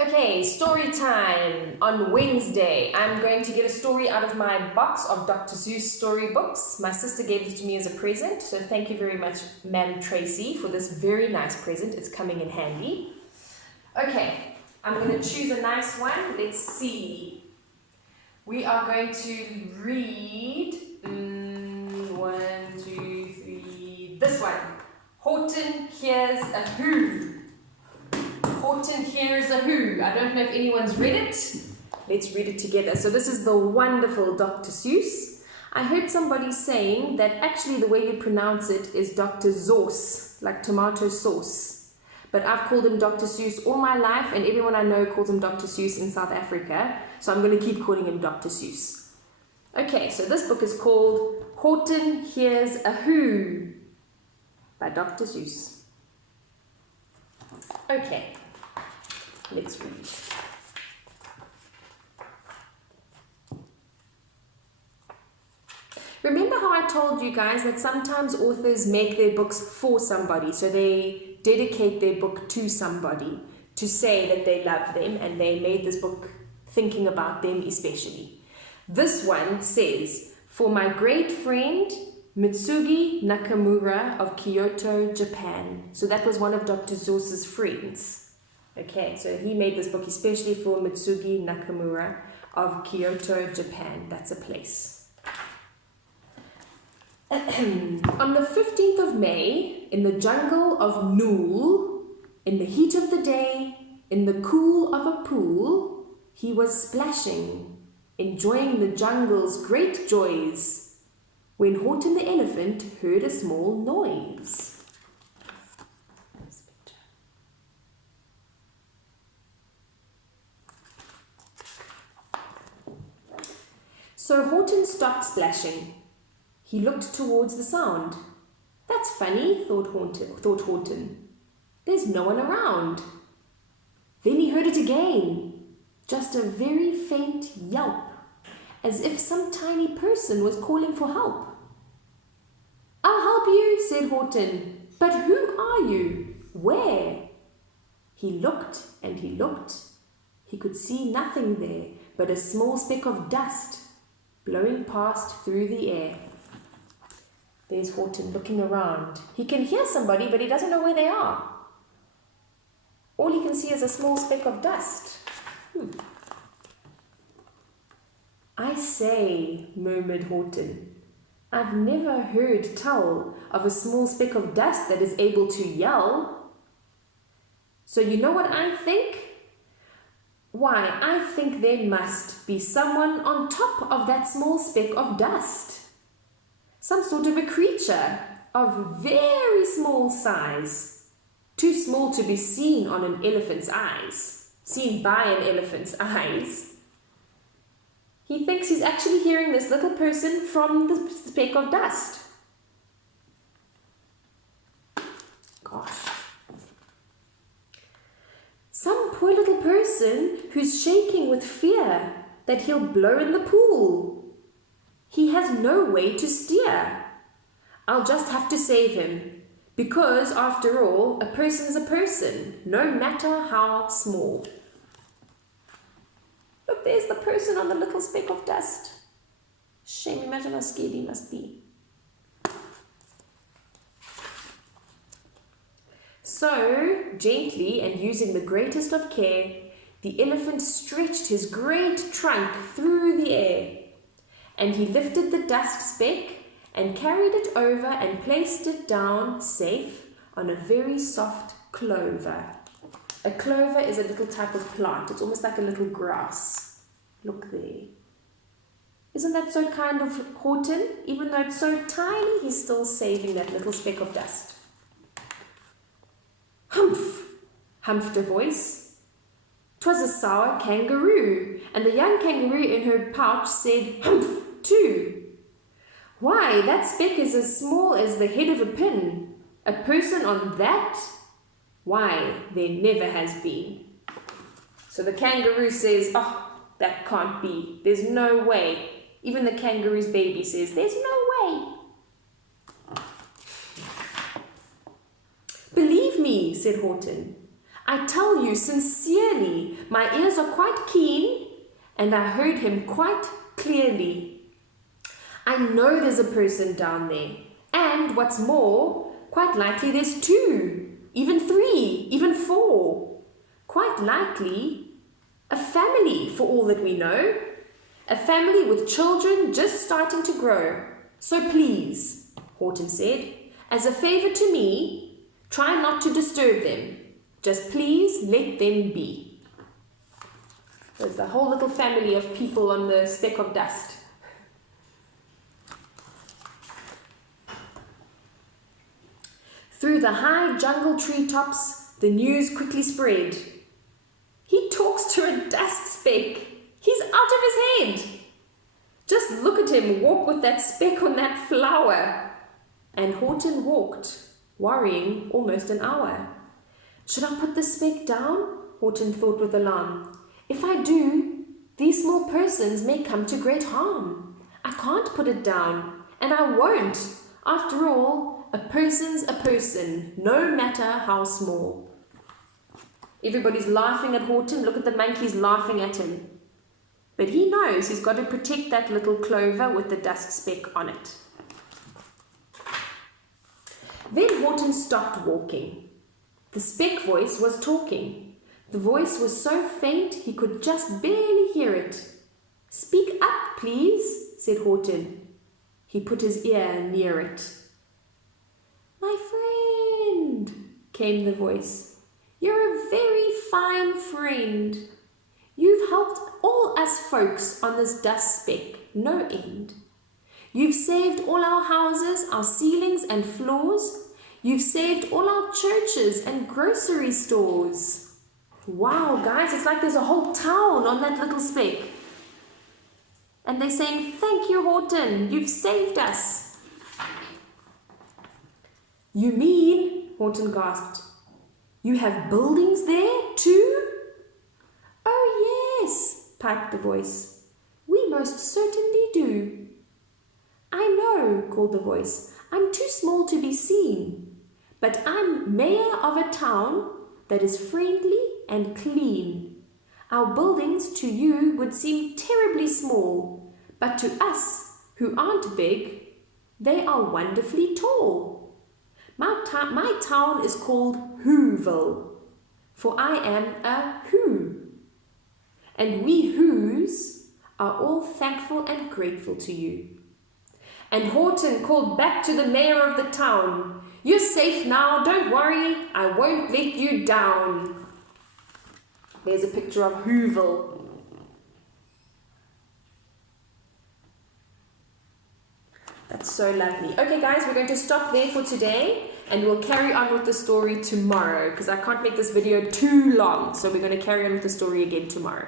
Okay, story time. On Wednesday, I'm going to get a story out of my box of Dr. Seuss storybooks. My sister gave this to me as a present, so thank you very much, Ma'am Tracy, for this very nice present. It's coming in handy. Okay, I'm going to choose a nice one. Let's see. We are going to read, 1, 2, 3, this one. Horton Hears a Who. Horton Hears a Who. I don't know if anyone's read it. Let's read it together. So this is the wonderful Dr. Seuss. I heard somebody saying that actually the way you pronounce it is Dr. Sauce, like tomato sauce. But I've called him Dr. Seuss all my life, and everyone I know calls him Dr. Seuss in South Africa. So I'm going to keep calling him Dr. Seuss. Okay, so this book is called Horton Hears a Who by Dr. Seuss. Okay. Let's read. Remember how I told you guys that sometimes authors make their books for somebody, so they dedicate their book to somebody to say that they love them, and they made this book thinking about them especially. This one says, "For my great friend Mitsugi Nakamura of Kyoto, Japan." So that was one of Dr. Seuss's friends. Okay, so he made this book especially for Mitsugi Nakamura of Kyoto, Japan. That's a place. On the 15th of May, in the jungle of Nool, in the heat of the day, in the cool of a pool, he was splashing, enjoying the jungle's great joys, when Horton the elephant heard a small noise. So Horton stopped splashing. He looked towards the sound. "That's funny," thought Horton. "There's no one around." Then he heard it again, just a very faint yelp, as if some tiny person was calling for help. "I'll help you," said Horton. "But who are you? Where?" He looked and he looked. He could see nothing there but a small speck of dust blowing past through the air. There's Horton looking around. He can hear somebody, but he doesn't know where they are. All he can see is a small speck of dust. "I say," murmured Horton, "I've never heard tell of a small speck of dust that is able to yell. So you know what I think? Why, I think there must be someone on top of that small speck of dust. Some sort of a creature of very small size. Too small to be seen on an elephant's eyes. Seen by an elephant's eyes." He thinks he's actually hearing this little person from the speck of dust. Gosh. Some poor little person who's shaking with fear that he'll blow in the pool. He has no way to steer. I'll just have to save him, because after all, a person's a person, no matter how small. Look, there's the person on the little speck of dust. Shame, imagine how scared he must be. So, gently and using the greatest of care, the elephant stretched his great trunk through the air, and he lifted the dust speck and carried it over and placed it down safe on a very soft clover. A clover is a little type of plant. It's almost like a little grass. Look there. Isn't that so kind of Horton? Even though it's so tiny, he's still saving that little speck of dust. "Humph!" humphed a voice. 'Twas a sour kangaroo, and the young kangaroo in her pouch said "humph" too. "Why, that speck is as small as the head of a pin. A person on that? Why, there never has been." So the kangaroo says, "Oh, that can't be. There's no way." Even the kangaroo's baby says, "There's no way." "Believe me," said Horton, I tell you sincerely, my ears are quite keen, and I heard him quite clearly. I know there's a person down there, and what's more, quite likely there's 2, even 3, even 4. Quite likely a family for all that we know. A family with children just starting to grow. So please, Horton said, as a favour to me, try not to disturb them. Just please let them be. There's a whole little family of people on the speck of dust. Through the high jungle treetops, the news quickly spread. He talks to a dust speck. He's out of his head. Just look at him walk with that speck on that flower. And Horton walked, worrying almost an hour. Should I put the speck down? Horton thought with alarm. If I do, these small persons may come to great harm. I can't put it down, and I won't. After all, a person's a person, no matter how small. Everybody's laughing at Horton. Look at the monkeys laughing at him. But he knows he's got to protect that little clover with the dust speck on it. Then Horton stopped walking. The speck voice was talking. The voice was so faint he could just barely hear it. Speak up, please, said Horton. He put his ear near it. My friend, came the voice. You're a very fine friend. You've helped all us folks on this dust speck, no end. You've saved all our houses, our ceilings and floors. You've saved all our churches and grocery stores. Wow, guys, it's like there's a whole town on that little speck. And they're saying, thank you, Horton, you've saved us. You mean, Horton gasped, you have buildings there too? Oh yes, piped the voice. We most certainly do. I know, called the voice. I'm too small to be seen, but I'm mayor of a town that is friendly and clean. Our buildings to you would seem terribly small, but to us, who aren't big, they are wonderfully tall. My town is called Whoville, for I am a Who. And we Whos are all thankful and grateful to you. And Horton called back to the mayor of the town, you're safe now, don't worry, I won't let you down. There's a picture of Whoville. That's so lovely. Okay guys, we're going to stop there for today and we'll carry on with the story tomorrow because I can't make this video too long. So we're going to carry on with the story again tomorrow.